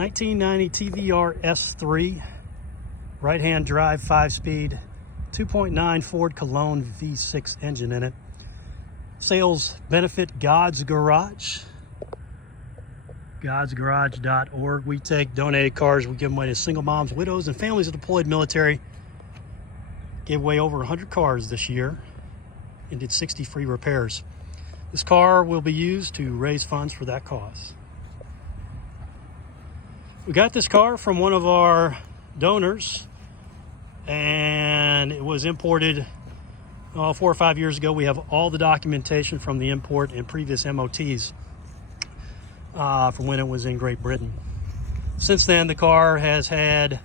1990 TVR S3, right-hand drive, 5-speed, 2.9 Ford Cologne V6 engine in it. Sales benefit God's Garage, godsgarage.org. We take donated cars, we give them away to single moms, widows, and families of deployed military. Gave away over 100 cars this year and did 60 free repairs. This car will be used to raise funds for that cause. We got this car from one of our donors, and it was imported 4 or 5 years ago. We have all the documentation from the import and previous MOTs from when it was in Great Britain. Since then, the car has had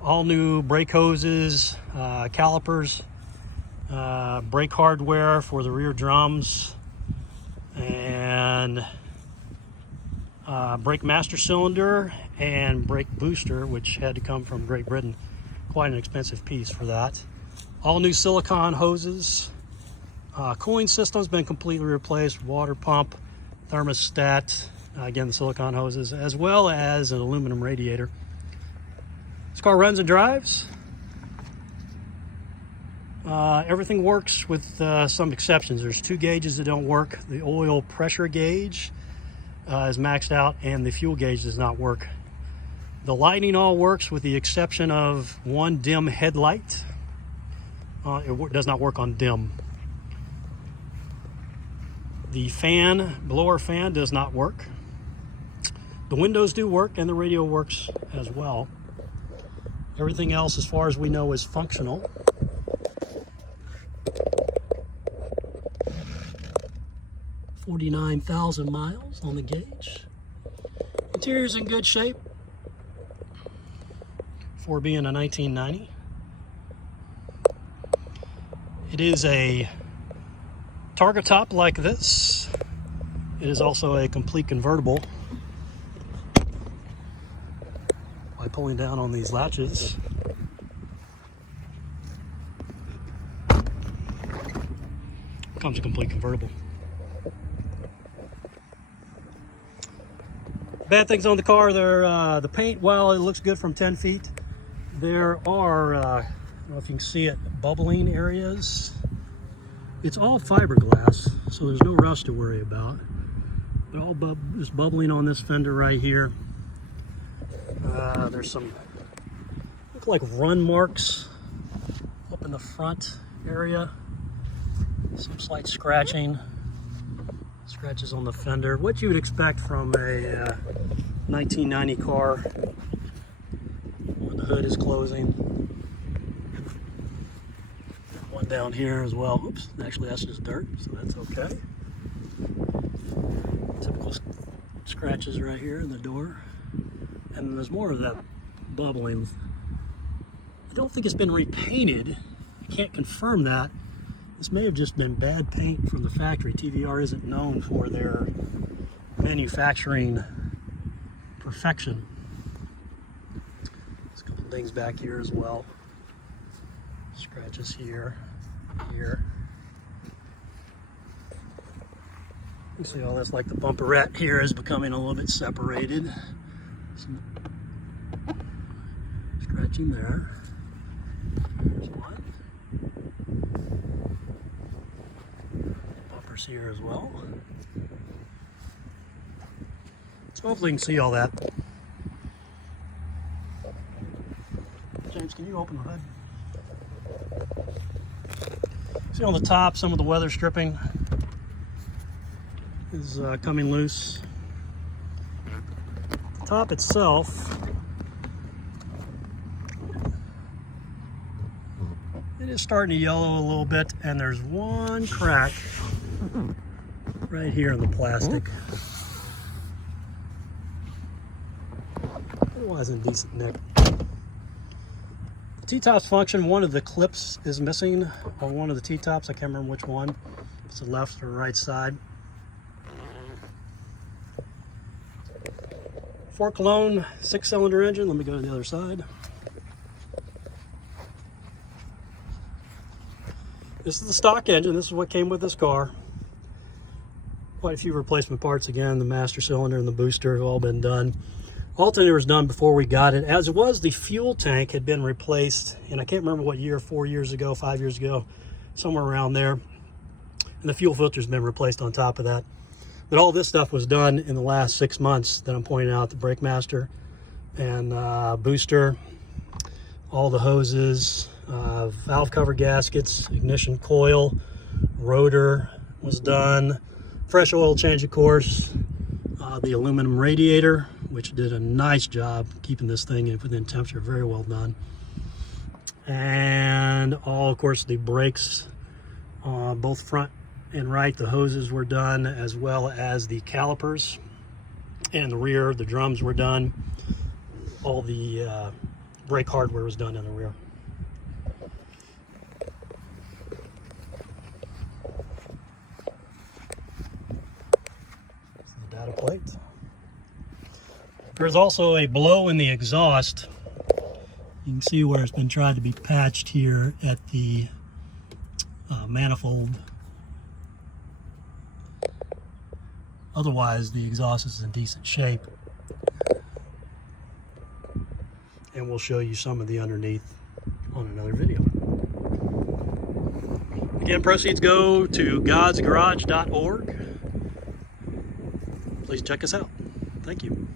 all new brake hoses, calipers, brake hardware for the rear drums, and brake master cylinder and brake booster, which had to come from Great Britain. Quite an expensive piece for that. All new silicone hoses. Cooling system's been completely replaced. Water pump, thermostat, again the silicone hoses, as well as an aluminum radiator. This car runs and drives. Everything works with some exceptions. There's 2 gauges that don't work. The oil pressure gauge is maxed out, and the fuel gauge does not work. The lighting all works with the exception of one dim headlight. It does not work on dim. The fan, blower fan, does not work. The windows do work, and the radio works as well. Everything else, as far as we know, is functional. $49,000 miles on the gauge. Interior's in good shape for being a 1990. It is a targa top like this. It is also a complete convertible by pulling down on these latches. Comes a complete convertible. Bad things on the car, the paint, while it looks good from 10 feet, there are, I don't know if you can see it, bubbling areas. It's all fiberglass, so there's no rust to worry about. But all is bubbling on this fender right here. There's some, look like run marks up in the front area. Some slight scratching. Scratches on the fender, what you would expect from a 1990 car when the hood is closing. One down here as well. Oops, actually that's just dirt, so that's okay. Typical scratches right here in the door. And there's more of that bubbling. I don't think it's been repainted. I can't confirm that. This may have just been bad paint from the factory. TVR isn't known for their manufacturing perfection. There's a couple things back here as well. Scratches here, here. You see all this, like the bumperette here is becoming a little bit separated. Some scratching there. There's one. Here as well. So hopefully you can see all that. James, can you open the hood? See on the top, some of the weather stripping is coming loose. The top itself, it is starting to yellow a little bit, and there's one crack right here in the plastic. Otherwise in decent nick. The T-tops function, one of the clips is missing on one of the T-tops. I can't remember which one. It's the left or right side. Ford Cologne 6-cylinder engine. Let me go to the other side. This is the stock engine. This is what came with this car. Quite a few replacement parts again. The master cylinder and the booster have all been done. Alternator was done before we got it, as was the fuel tank had been replaced, and I can't remember what year, 4 years ago, 5 years ago, somewhere around there. And the fuel filter's been replaced on top of that. But all this stuff was done in the last 6 months that I'm pointing out: the brake master and booster, all the hoses, valve cover gaskets, ignition coil, rotor was done, fresh oil change, of course, the aluminum radiator, which did a nice job keeping this thing within temperature, very well done. And all, of course, the brakes, both front and right, the hoses were done, as well as the calipers. And the rear, the drums were done. All the brake hardware was done in the rear. The data plate. There's also a blow in the exhaust. You can see where it's been tried to be patched here at the manifold. Otherwise, the exhaust is in decent shape. And we'll show you some of the underneath on another video. Again, proceeds go to godsgarage.org. Please check us out. Thank you.